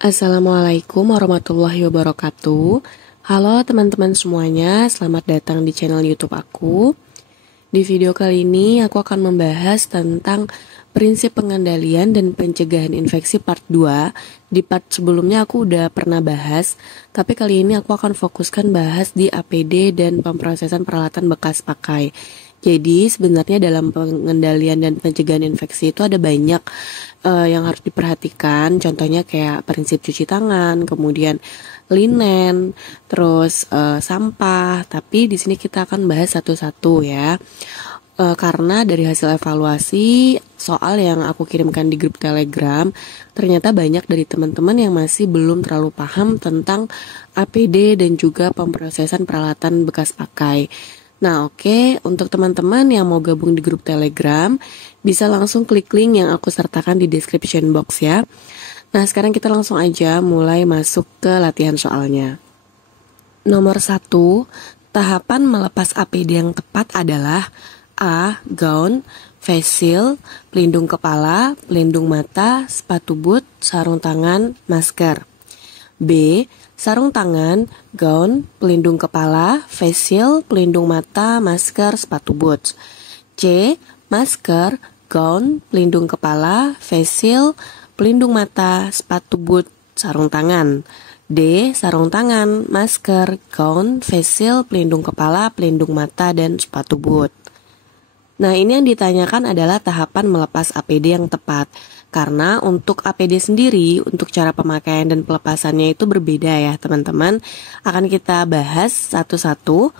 Assalamualaikum warahmatullahi wabarakatuh. Halo teman-teman semuanya, selamat datang di channel YouTube aku. Di video kali ini aku akan membahas tentang prinsip pengendalian dan pencegahan infeksi part 2. Di part sebelumnya aku udah pernah bahas, tapi kali ini aku akan fokuskan bahas di APD dan pemrosesan peralatan bekas pakai. Jadi sebenarnya dalam pengendalian dan pencegahan infeksi itu ada banyak yang harus diperhatikan. Contohnya kayak prinsip cuci tangan, kemudian linen, terus sampah. Tapi di sini kita akan bahas satu-satu ya. Karena dari hasil evaluasi soal yang aku kirimkan di grup Telegram, ternyata banyak dari teman-teman yang masih belum terlalu paham tentang APD dan juga pemrosesan peralatan bekas pakai. Nah oke, untuk teman-teman yang mau gabung di grup Telegram, bisa langsung klik link yang aku sertakan di description box ya. Nah sekarang kita langsung aja mulai masuk ke latihan soalnya. Nomor 1, tahapan melepas APD yang tepat adalah A. Gaun, face shield, pelindung kepala, pelindung mata, sepatu boot, sarung tangan, masker. B. Sarung tangan, gaun, pelindung kepala, face shield, pelindung mata, masker, sepatu boots. C. Masker, gaun, pelindung kepala, face shield, pelindung mata, sepatu boot, sarung tangan. D. Sarung tangan, masker, gaun, face shield, pelindung kepala, pelindung mata, dan sepatu boot. Nah ini yang ditanyakan adalah tahapan melepas APD yang tepat. Karena untuk APD sendiri, untuk cara pemakaian dan pelepasannya itu berbeda ya teman-teman. Akan kita bahas satu-satu.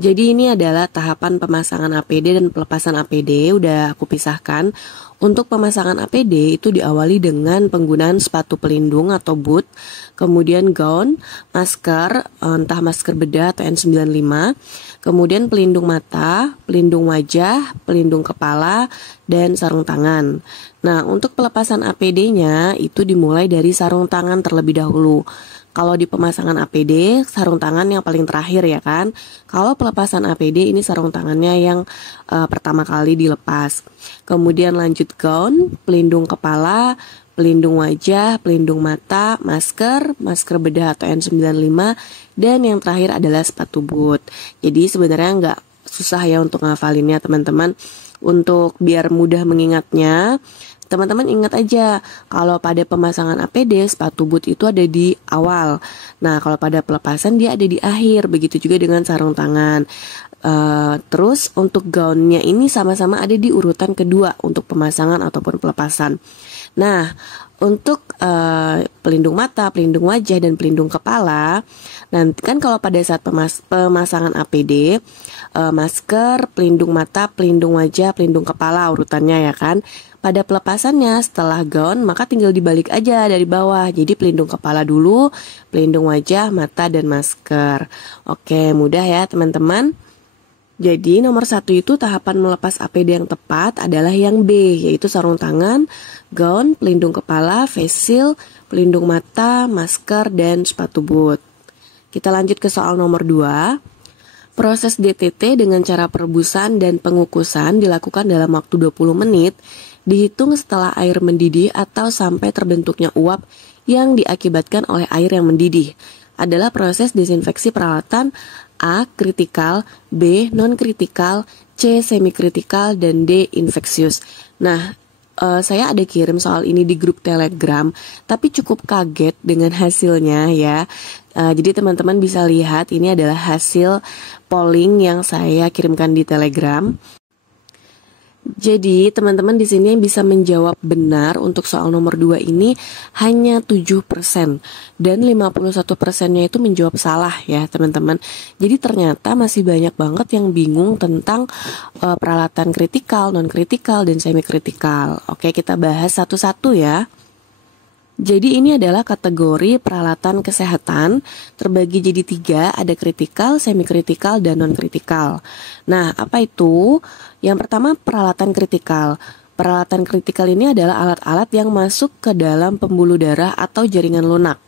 Jadi ini adalah tahapan pemasangan APD dan pelepasan APD, udah aku pisahkan. Untuk pemasangan APD itu diawali dengan penggunaan sepatu pelindung atau boot, kemudian gaun, masker, entah masker bedah atau N95, kemudian pelindung mata, pelindung wajah, pelindung kepala, dan sarung tangan. Nah, untuk pelepasan APD-nya itu dimulai dari sarung tangan terlebih dahulu. Kalau di pemasangan APD, sarung tangan yang paling terakhir ya kan. Kalau pelepasan APD ini sarung tangannya yang pertama kali dilepas. Kemudian lanjut gaun, pelindung kepala, pelindung wajah, pelindung mata, masker, masker bedah atau N95, dan yang terakhir adalah sepatu boot. Jadi sebenarnya nggak susah ya untuk ngafalinnya teman-teman. Untuk biar mudah mengingatnya, teman-teman ingat aja, kalau pada pemasangan APD, sepatu boot itu ada di awal. Nah, kalau pada pelepasan dia ada di akhir. Begitu juga dengan sarung tangan. Terus untuk gaunnya ini sama-sama ada di urutan kedua untuk pemasangan ataupun pelepasan. Nah, untuk pelindung mata, pelindung wajah, dan pelindung kepala, nanti kan kalau pada saat pemasangan APD, masker, pelindung mata, pelindung wajah, pelindung kepala urutannya ya kan. Pada pelepasannya setelah gaun maka tinggal dibalik aja dari bawah. Jadi pelindung kepala dulu, pelindung wajah, mata, dan masker. Oke, mudah ya teman-teman. Jadi nomor 1 itu tahapan melepas APD yang tepat adalah yang B, yaitu sarung tangan, gaun, pelindung kepala, face shield, pelindung mata, masker, dan sepatu boot. Kita lanjut ke soal nomor 2. Proses DTT dengan cara perebusan dan pengukusan dilakukan dalam waktu 20 menit, dihitung setelah air mendidih atau sampai terbentuknya uap yang diakibatkan oleh air yang mendidih. Adalah proses desinfeksi peralatan A. Kritikal, B. Non-kritikal, C. Semi-kritikal, dan D. Infeksius. Nah, saya ada kirim soal ini di grup Telegram, tapi cukup kaget dengan hasilnya ya. Jadi teman-teman bisa lihat ini adalah hasil polling yang saya kirimkan di Telegram. Jadi teman-teman di sini yang bisa menjawab benar untuk soal nomor 2 ini hanya 7% dan 51%-nya itu menjawab salah ya teman-teman. Jadi ternyata masih banyak banget yang bingung tentang peralatan kritikal, non-kritikal, dan semi-kritikal. Oke, kita bahas satu-satu ya. Jadi ini adalah kategori peralatan kesehatan terbagi jadi 3, ada kritikal, semi-kritikal, dan non-kritikal. Nah, apa itu? Yang pertama peralatan kritikal. Peralatan kritikal ini adalah alat-alat yang masuk ke dalam pembuluh darah atau jaringan lunak.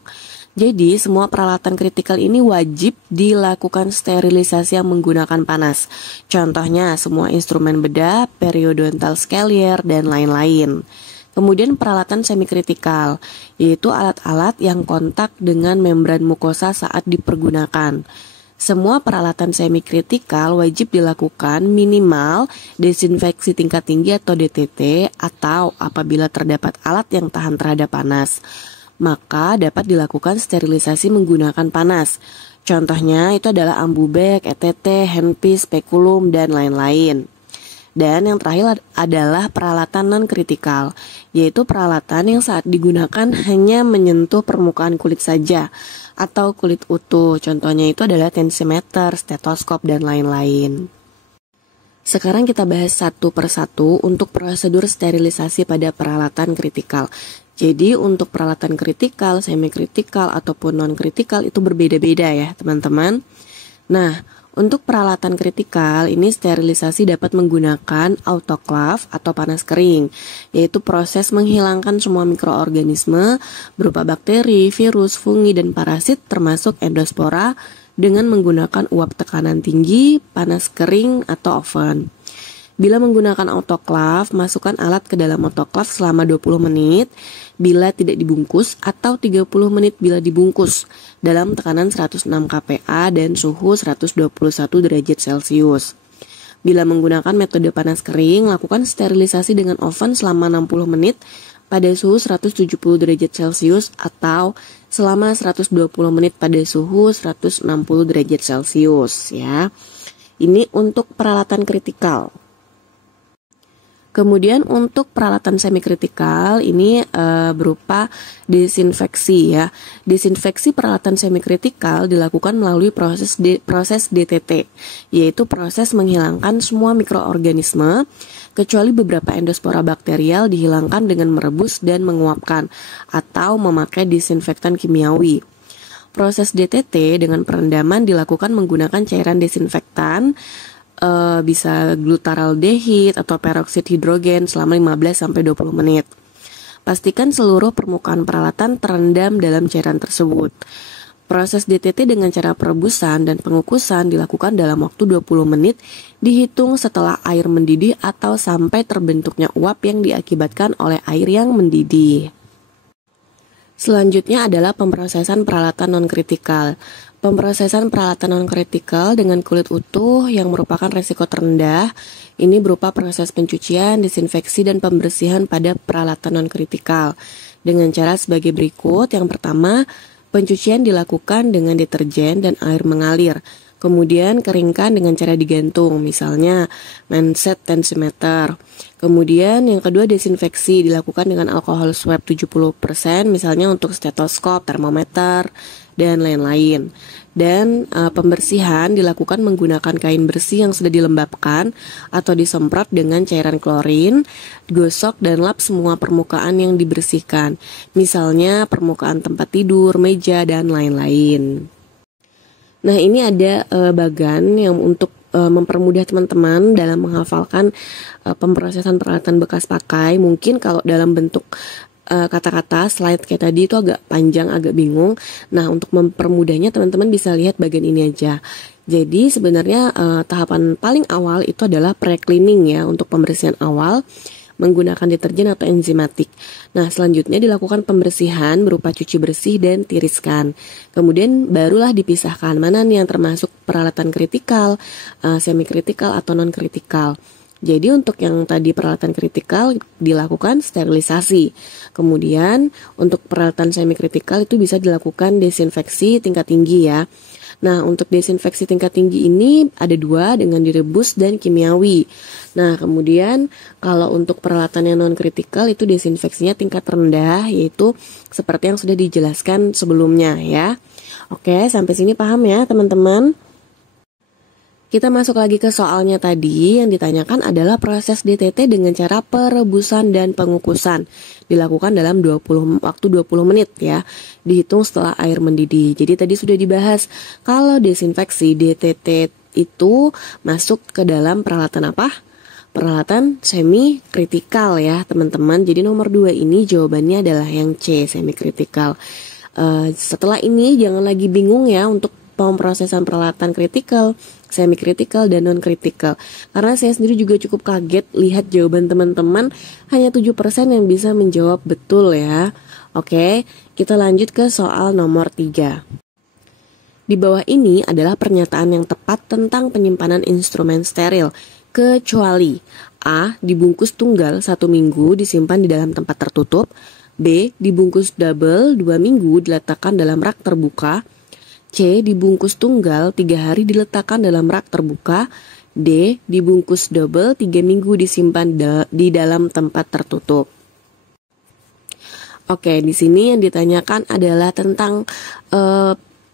Jadi semua peralatan kritikal ini wajib dilakukan sterilisasi yang menggunakan panas. Contohnya semua instrumen bedah, periodontal scalier, dan lain-lain. Kemudian peralatan semikritikal, yaitu alat-alat yang kontak dengan membran mukosa saat dipergunakan. Semua peralatan semikritikal wajib dilakukan minimal desinfeksi tingkat tinggi atau DTT, atau apabila terdapat alat yang tahan terhadap panas, maka dapat dilakukan sterilisasi menggunakan panas. Contohnya itu adalah ambu bag, ETT, handpiece, spekulum, dan lain-lain. Dan yang terakhir adalah peralatan non-kritikal, yaitu peralatan yang saat digunakan hanya menyentuh permukaan kulit saja atau kulit utuh. Contohnya itu adalah tensimeter, stetoskop, dan lain-lain. Sekarang kita bahas satu persatu untuk prosedur sterilisasi pada peralatan kritikal. Jadi untuk peralatan kritikal, semi-kritikal, ataupun non-kritikal itu berbeda-beda ya teman-teman. Nah, untuk peralatan kritikal ini sterilisasi dapat menggunakan autoklaf atau panas kering, yaitu proses menghilangkan semua mikroorganisme berupa bakteri, virus, fungi, dan parasit termasuk endospora dengan menggunakan uap tekanan tinggi, panas kering, atau oven. Bila menggunakan autoklaf, masukkan alat ke dalam autoklaf selama 20 menit bila tidak dibungkus atau 30 menit bila dibungkus dalam tekanan 106 kPa dan suhu 121 derajat Celcius. Bila menggunakan metode panas kering, lakukan sterilisasi dengan oven selama 60 menit pada suhu 170 derajat Celcius atau selama 120 menit pada suhu 160 derajat Celcius ya. Ini untuk peralatan kritikal. Kemudian untuk peralatan semikritikal ini berupa desinfeksi ya. Desinfeksi peralatan semikritikal dilakukan melalui proses DTT, yaitu proses menghilangkan semua mikroorganisme kecuali beberapa endospora bakterial dihilangkan dengan merebus dan menguapkan atau memakai disinfektan kimiawi. Proses DTT dengan perendaman dilakukan menggunakan cairan desinfektan, bisa glutaraldehid atau peroksid hidrogen selama 15-20 menit. Pastikan seluruh permukaan peralatan terendam dalam cairan tersebut. Proses DTT dengan cara perebusan dan pengukusan dilakukan dalam waktu 20 menit dihitung setelah air mendidih atau sampai terbentuknya uap yang diakibatkan oleh air yang mendidih. Selanjutnya adalah pemrosesan peralatan non-kritikal. Pemrosesan peralatan non-kritikal dengan kulit utuh yang merupakan resiko terendah, ini berupa proses pencucian, desinfeksi, dan pembersihan pada peralatan non-kritikal dengan cara sebagai berikut. Yang pertama, pencucian dilakukan dengan deterjen dan air mengalir. Kemudian keringkan dengan cara digantung, misalnya manset tensimeter. Kemudian yang kedua desinfeksi dilakukan dengan alkohol swab 70%, misalnya untuk stetoskop, termometer, dan lain-lain. Dan pembersihan dilakukan menggunakan kain bersih yang sudah dilembabkan atau disemprot dengan cairan klorin, gosok dan lap semua permukaan yang dibersihkan, misalnya permukaan tempat tidur, meja, dan lain-lain. Nah, ini ada bagan yang untuk mempermudah teman-teman dalam menghafalkan pemrosesan peralatan bekas pakai. Mungkin kalau dalam bentuk kata-kata slide kayak tadi itu agak panjang, agak bingung. Nah, untuk mempermudahnya teman-teman bisa lihat bagian ini aja. Jadi sebenarnya tahapan paling awal itu adalah pre-cleaning ya, untuk pembersihan awal menggunakan deterjen atau enzimatik. Nah, selanjutnya dilakukan pembersihan berupa cuci bersih dan tiriskan. Kemudian barulah dipisahkan mana nih yang termasuk peralatan kritikal, semi-kritikal atau non-kritikal. Jadi untuk yang tadi peralatan kritikal dilakukan sterilisasi. Kemudian untuk peralatan semi-kritikal itu bisa dilakukan desinfeksi tingkat tinggi ya. Nah, untuk desinfeksi tingkat tinggi ini ada dua, dengan direbus dan kimiawi. Nah, kemudian kalau untuk peralatan yang non-kritikal itu desinfeksinya tingkat rendah, yaitu seperti yang sudah dijelaskan sebelumnya ya. Oke, sampai sini paham ya teman-teman? Kita masuk lagi ke soalnya tadi. Yang ditanyakan adalah proses DTT dengan cara perebusan dan pengukusan. Dilakukan dalam waktu 20 menit ya. Dihitung setelah air mendidih. Jadi tadi sudah dibahas kalau desinfeksi DTT itu masuk ke dalam peralatan apa? Peralatan semi kritikal ya teman-teman. Jadi nomor 2 ini jawabannya adalah yang C, semi kritikal. Setelah ini jangan lagi bingung ya untuk pemrosesan peralatan kritikal, semi kritikal, dan non kritikal. Karena saya sendiri juga cukup kaget lihat jawaban teman-teman hanya 7% yang bisa menjawab betul ya. Oke, kita lanjut ke soal nomor 3. Di bawah ini adalah pernyataan yang tepat tentang penyimpanan instrumen steril, kecuali A. Dibungkus tunggal 1 minggu disimpan di dalam tempat tertutup, B. Dibungkus double 2 minggu diletakkan dalam rak terbuka, C. Dibungkus tunggal 3 hari diletakkan dalam rak terbuka, D. Dibungkus double 3 minggu disimpan di dalam tempat tertutup. Oke, di sini yang ditanyakan adalah tentang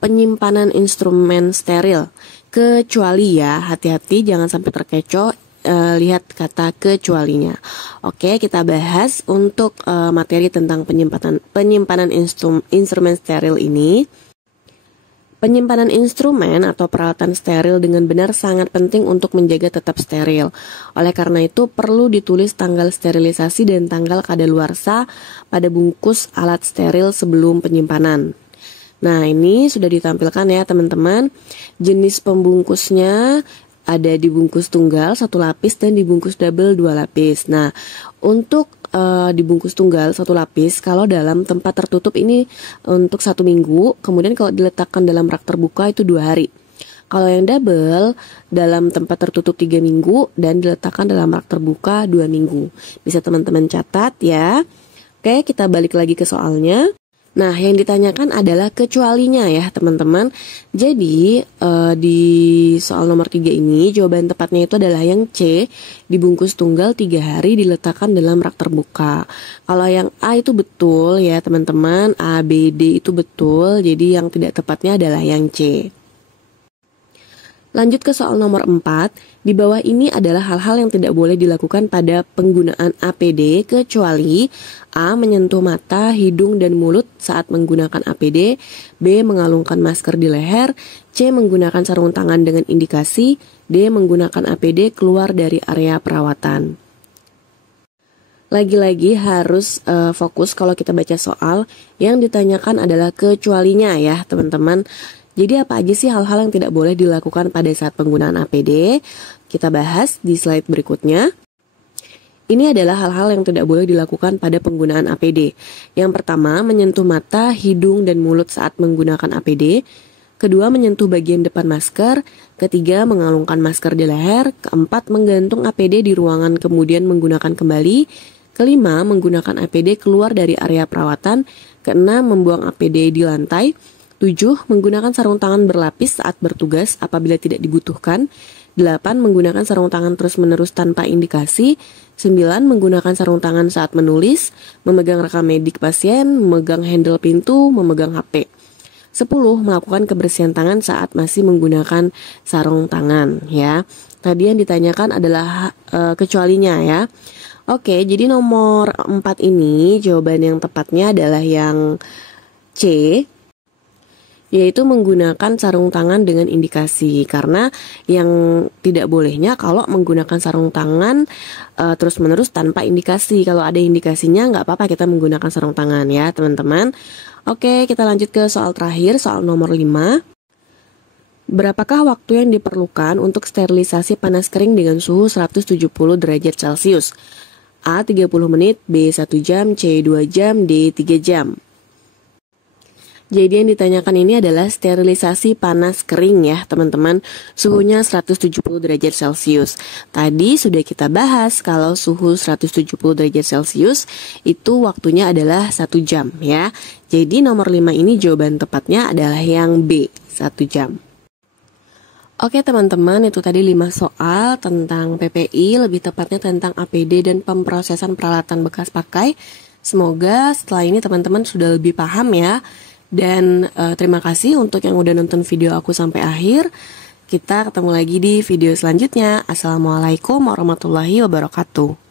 penyimpanan instrumen steril, kecuali ya, hati-hati jangan sampai terkecoh. Lihat kata kecualinya. Oke, kita bahas untuk materi tentang penyimpanan instrumen steril ini. Penyimpanan instrumen atau peralatan steril dengan benar sangat penting untuk menjaga tetap steril. Oleh karena itu perlu ditulis tanggal sterilisasi dan tanggal kadaluarsa pada bungkus alat steril sebelum penyimpanan. Nah, ini sudah ditampilkan ya teman-teman. Jenis pembungkusnya ada dibungkus tunggal 1 lapis dan dibungkus double 2 lapis. Nah, untuk dibungkus tunggal 1 lapis, kalau dalam tempat tertutup ini untuk 1 minggu, kemudian kalau diletakkan dalam rak terbuka itu 2 hari. Kalau yang double dalam tempat tertutup 3 minggu dan diletakkan dalam rak terbuka 2 minggu. Bisa teman-teman catat ya. Oke, kita balik lagi ke soalnya. Nah, yang ditanyakan adalah kecualinya ya teman-teman. Jadi di soal nomor 3 ini jawaban tepatnya itu adalah yang C, dibungkus tunggal 3 hari diletakkan dalam rak terbuka. Kalau yang A itu betul ya teman-teman, A, B, D itu betul. Jadi yang tidak tepatnya adalah yang C. Lanjut ke soal nomor 4. Di bawah ini adalah hal-hal yang tidak boleh dilakukan pada penggunaan APD kecuali A. Menyentuh mata, hidung, dan mulut saat menggunakan APD, B. Mengalungkan masker di leher, C. Menggunakan sarung tangan dengan indikasi, D. Menggunakan APD keluar dari area perawatan. Lagi-lagi harus fokus kalau kita baca soal. Yang ditanyakan adalah kecualinya ya teman-teman. Jadi apa aja sih hal-hal yang tidak boleh dilakukan pada saat penggunaan APD? Kita bahas di slide berikutnya. Ini adalah hal-hal yang tidak boleh dilakukan pada penggunaan APD. Yang pertama, menyentuh mata, hidung, dan mulut saat menggunakan APD. Kedua, menyentuh bagian depan masker. Ketiga, mengalungkan masker di leher. Keempat, menggantung APD di ruangan kemudian menggunakan kembali. Kelima, menggunakan APD keluar dari area perawatan. Keenam, membuang APD di lantai. 7. Menggunakan sarung tangan berlapis saat bertugas apabila tidak dibutuhkan. 8. Menggunakan sarung tangan terus-menerus tanpa indikasi. 9. Menggunakan sarung tangan saat menulis, memegang rekam medik pasien, memegang handle pintu, memegang HP. 10. Melakukan kebersihan tangan saat masih menggunakan sarung tangan ya. Tadi yang ditanyakan adalah kecualinya ya. Oke, jadi nomor 4 ini jawaban yang tepatnya adalah yang C, yaitu menggunakan sarung tangan dengan indikasi. Karena yang tidak bolehnya kalau menggunakan sarung tangan terus-menerus tanpa indikasi. Kalau ada indikasinya nggak apa-apa kita menggunakan sarung tangan ya teman-teman. Oke, kita lanjut ke soal terakhir, soal nomor 5. Berapakah waktu yang diperlukan untuk sterilisasi panas kering dengan suhu 170 derajat Celcius? A. 30 menit, B. 1 jam, C. 2 jam, D. 3 jam. Jadi yang ditanyakan ini adalah sterilisasi panas kering ya teman-teman. Suhunya 170 derajat Celcius. Tadi sudah kita bahas kalau suhu 170 derajat Celcius itu waktunya adalah 1 jam ya. Jadi nomor 5 ini jawaban tepatnya adalah yang B, 1 jam. Oke teman-teman, itu tadi 5 soal tentang PPI, lebih tepatnya tentang APD dan pemprosesan peralatan bekas pakai. Semoga setelah ini teman-teman sudah lebih paham ya. Dan terima kasih untuk yang udah nonton video aku sampai akhir. Kita ketemu lagi di video selanjutnya. Assalamualaikum warahmatullahi wabarakatuh.